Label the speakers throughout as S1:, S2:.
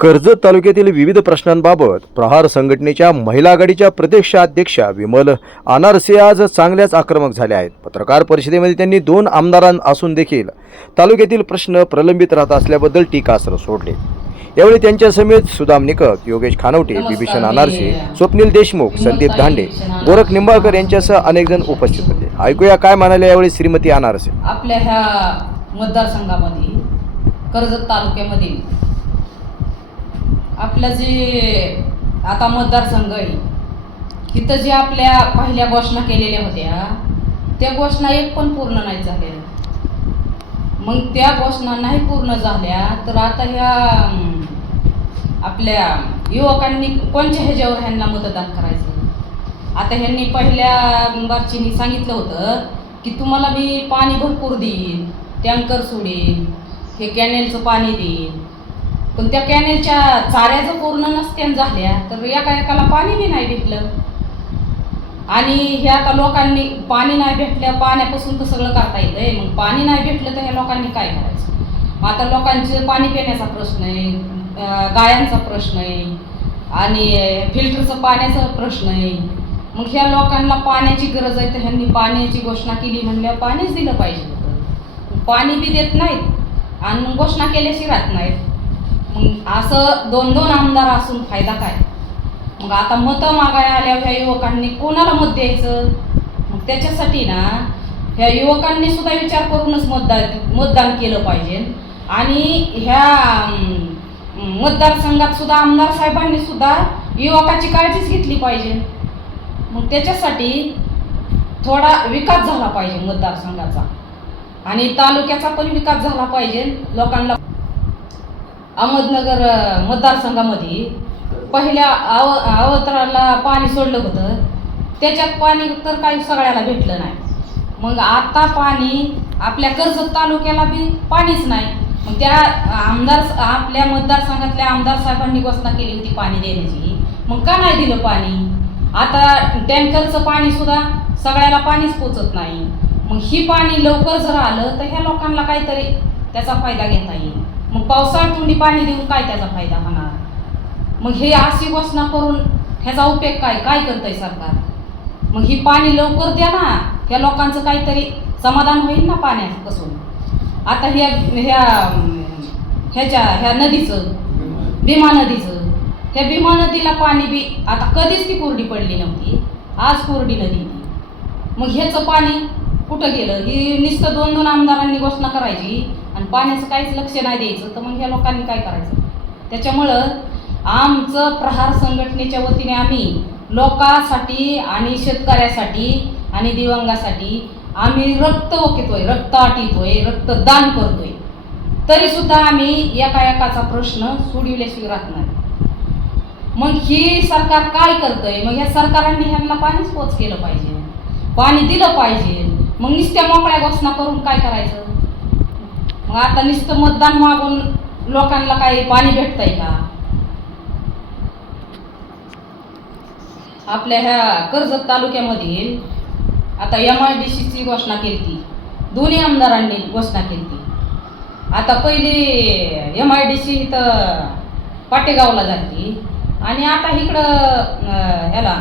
S1: Karjat तालुक्यातील विविध प्रश्नांबाबत प्रहार संघटनेच्या महिला आघाडीच्या प्रदेशाध्यक्षा विमल अनारसे आज चांगल्याच आक्रमक झाल्या आहेत. पत्रकार परिषदेमध्ये त्यांनी दोन आमदारां असून देखील तालुक्यातील प्रश्न प्रलंबित राहत असल्याबद्दल टीकास्त्र सोडले. यावेळी त्यांच्या समेत सुदाम निकत योगेश खानवटे बिभीषण अनारसे स्वप्नील देशमुख संदीप धांडे गोरख निंबाळकर यांच्यासह अनेक जण उपस्थित होते. ऐकूया काय म्हणाले यावेळी श्रीमती अनारसे
S2: आपल्या ह्या मतदारसंघामध्ये कर्जत तालुक्यामधील आपलं जे आता मतदारसंघ आहे तिथं जे आपल्या पहिल्या घोषणा केलेल्या होत्या त्या घोषणा एक पण पूर्ण नाही झाल्या. मग त्या घोषणा नाही पूर्ण झाल्या तर आता ह्या आपल्या युवकांनी कोणत्या ह्याच्यावर ह्यांना मतदान करायचं? आता ह्यांनी पहिल्या बारचीनी सांगितलं होतं की तुम्हाला मी पाणी भरपूर देईन टँकर सोडेन हे कॅनेलचं पाणी देईन. पण त्या कॅनेलच्या चाऱ्या जर पूर्ण नसत्या झाल्या तर एका एकाला पाणी बी नाही भेटलं. आणि हे आता लोकांनी पाणी नाही भेटलं पाण्यापासून तर सगळं करता येतंय. मग पाणी नाही भेटलं तर ह्या लोकांनी काय करायचं? मग आता लोकांचे पाणी पिण्याचा प्रश्न आहे गायांचा प्रश्न आहे आणि फिल्टरचं पाण्याचा प्रश्न आहे. मग ह्या लोकांना पाण्याची गरज आहे तर ह्यांनी पाण्याची घोषणा केली म्हणल्यावर पाणीच दिलं पाहिजे. पाणी बी देत नाहीत आणि घोषणा केल्याशी राहत नाहीत. मग असं दोन दोन आमदार असून फायदा काय? मग आता मतं मागायला आल्यावर ह्या युवकांनी कोणाला मत द्यायचं? मग त्याच्यासाठी ना ह्या युवकांनी सुद्धा विचार करूनच मतदान मतदान केलं पाहिजे. आणि ह्या मतदारसंघात सुद्धा आमदार साहेबांनी सुद्धा युवकाची काळजीच घेतली पाहिजे. मग त्याच्यासाठी थोडा विकास झाला पाहिजे मतदारसंघाचा. आणि तालुक्याचा पण विकास झाला पाहिजे लोकांना अहमदनगर मतदारसंघामध्ये पहिल्या अव अवतराला पाणी सोडलं होतं. त्याच्यात पाणी तर काही सगळ्याला भेटलं नाही. मग आता पाणी आपल्या कर्जत तालुक्याला बी पाणीच नाही. मग त्या आमदार आपल्या मतदारसंघातल्या आमदार साहेबांनी घोषणा केली होती पाणी देण्याची. मग का नाही दिलं पाणी? आता टँकरचं पाणीसुद्धा सगळ्याला पाणीच पोचत नाही. मग ही पाणी लवकर जर आलं तर ह्या लोकांना काहीतरी त्याचा फायदा घेता येईल. मग पावसाळ्यात तोंडी पाणी देऊन काय त्याचा फायदा होणार? मग हे अशी घोषणा करून ह्याचा उपयोग काय? काय करतंय सरकार? मग ही पाणी लवकर द्या ना. ह्या लोकांचं काहीतरी समाधान होईल ना पाण्यापासून आता ह्या ह्या ह्याच्या ह्या नदीचं भीमा नदीचं ह्या भीमा नदीला पाणी बी आता कधीच ती कोरडी पडली नव्हती. आज कोरडी नदी. मग ह्याचं पाणी कुठं गेलं? ही नुसतं दोन दोन आमदारांनी घोषणा करायची. आणि पाण्याचं काहीच लक्ष नाही द्यायचं तर मग ह्या लोकांनी काय करायचं? त्याच्यामुळं आमचं प्रहार संघटनेच्या वतीने आम्ही लोकांसाठी आणि शेतकऱ्यासाठी आणि दिवंगासाठी आम्ही रक्त ओकेतोय रक्त आटितोय रक्तदान करतोय. तरीसुद्धा आम्ही एका एकाचा प्रश्न सोडविल्याशिवाय राहत नाही. मग ही सरकार काय करतंय? मग ह्या सरकारांनी ह्यांना पाणीच पोच केलं पाहिजे. पाणी दिलं पाहिजे. मग नुसत्या मोकळ्या घोषणा करून काय करायचं? मग आता नुसतं मतदान मागून लोकांना काही पाणी भेटतंय का? आपल्या ह्या कर्जत तालुक्यामधील आता एम आय डी सीची घोषणा केली ती दोन्ही आमदारांनी घोषणा केली ती आता पहिली एम आय डी सी इथं पाटेगावला जाते आणि आता इकडं ह्याला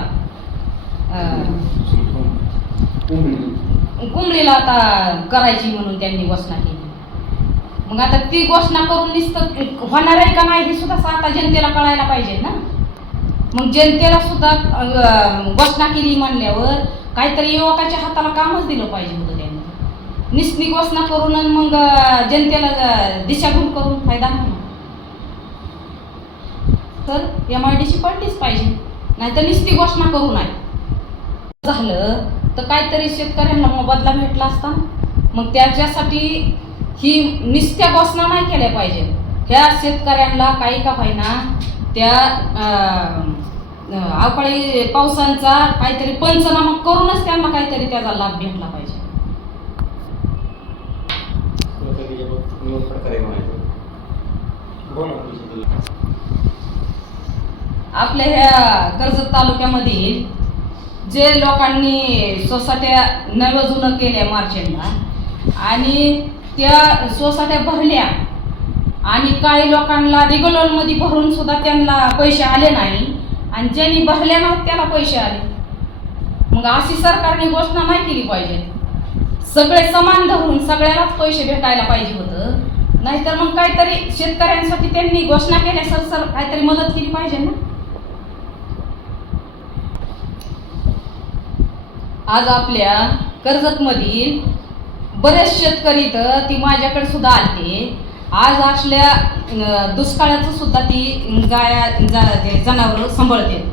S2: कुंबळीला आता करायची म्हणून त्यांनी घोषणा केली. मग आता ती घोषणा करून नुसतं होणार आहे का नाही हे सुद्धा आता जनतेला कळायला पाहिजे ना. मग जनतेला सुद्धा घोषणा केली म्हणल्यावर काहीतरी युवकाच्या हाताला कामच दिलं पाहिजे होतं त्यांनी. निस्ती घोषणा करून आणि मग जनतेला दिशाभूल करून फायदा नाही. तर एम आय डी सी पडलीच पाहिजे. नाहीतर निस्ती घोषणा करू नये. झालं तर काहीतरी शेतकऱ्यांना मोबदला भेटला असता. मग त्याच्यासाठी ही निस्त्या घोषणा नाही केल्या पाहिजे. ह्या शेतकऱ्यांना काही का पाहिना त्या अं, अवकाळी पावसांचा काहीतरी पंचनामा करूनच त्यांना काहीतरी त्याचा लाभ भेटला पाहिजे. आपल्या ह्या कर्जत तालुक्यामधील जे लोकांनी सोसाट्या नव्या जुनं केल्या मार्चेंटला आणि त्या सोसाट्या भरल्या. आणि काही लोकांना रेग्युलरमध्ये भरून सुद्धा त्यांना पैसे आले नाही. आणि ज्यांनी भरल्या ना त्याला पैसे आले. मग अशी सरकारने घोषणा नाही केली पाहिजे. सगळे समान धरून सगळ्यालाच पैसे भेटायला पाहिजे होतं. नाहीतर मग काहीतरी शेतकऱ्यांसाठी त्यांनी घोषणा केल्या सर सर काहीतरी मदत केली पाहिजे ना. आज आपल्या कर्जतमधील बरेच शेतकरी तर ती माझ्याकडे सुद्धा आलते. आज असल्या दुष्काळाचं सुद्धा ती गाया जा जनावर सांभाळते.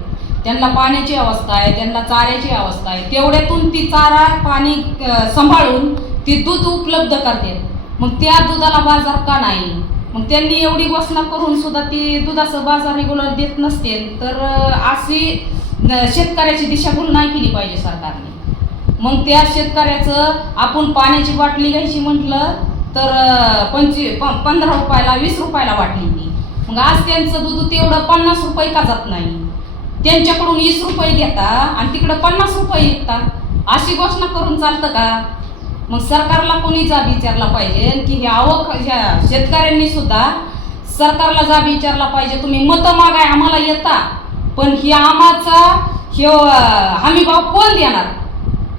S2: त्यांना पाण्याची अवस्था आहे त्यांना चाऱ्याची अवस्था आहे. तेवढ्यातून ती चारा पाणी सांभाळून ती दूध उपलब्ध करते. मग त्या दुधाला बाजार का नाही? मग त्यांनी एवढी घोषणा करून सुद्धा ती दुधाचं बाजार रेग्युलर देत नसते. तर अशी शेतकऱ्याची दिशाभूल नाही केली पाहिजे सरकारने. मग त्या शेतकऱ्याचं आपण पाण्याची बाटली घ्यायची म्हटलं तर अं, पंचवी प- पंधरा रुपयाला वीस रुपयाला वाटली ती. मग आज त्यांचं दूध तेवढं पन्नास रुपये का जात नाही? त्यांच्याकडून वीस रुपये घेता आणि तिकडं पन्नास रुपये विकता. अशी घोषणा करून चालतं का? मग सरकारला कोणी जाब विचारला पाहिजे? की हे आवक ह्या शेतकऱ्यांनी सुद्धा सरकारला जाब विचारला पाहिजे. तुम्ही मतं मागाय आम्हाला येता. पण ही आमाचा हे अं, हमी भाव कोण देणार?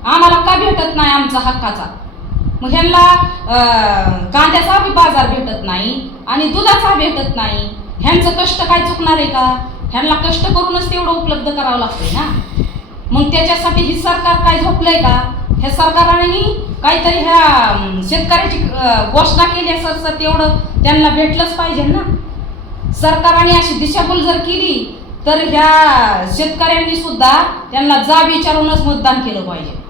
S2: आम्हाला का भेटत नाही आमचा हक्काचा? मग ह्यांना कांद्याचा बी बाजार भेटत नाही आणि दुधाचा भेटत नाही. ह्यांचं कष्ट काय चुकणार आहे का? ह्यांना कष्ट करूनच तेवढं उपलब्ध करावं लागतंय ना? मग त्याच्यासाठी ही सरकार काय झोपलंय का? ह्या सरकाराने काहीतरी ह्या शेतकऱ्याची घोषणा केली असं तेवढं त्यांना भेटलंच पाहिजे ना? सरकारने अशी दिशाभूल जर केली तर ह्या शेतकऱ्यांनी सुद्धा त्यांना जा विचारूनच मतदान केलं पाहिजे.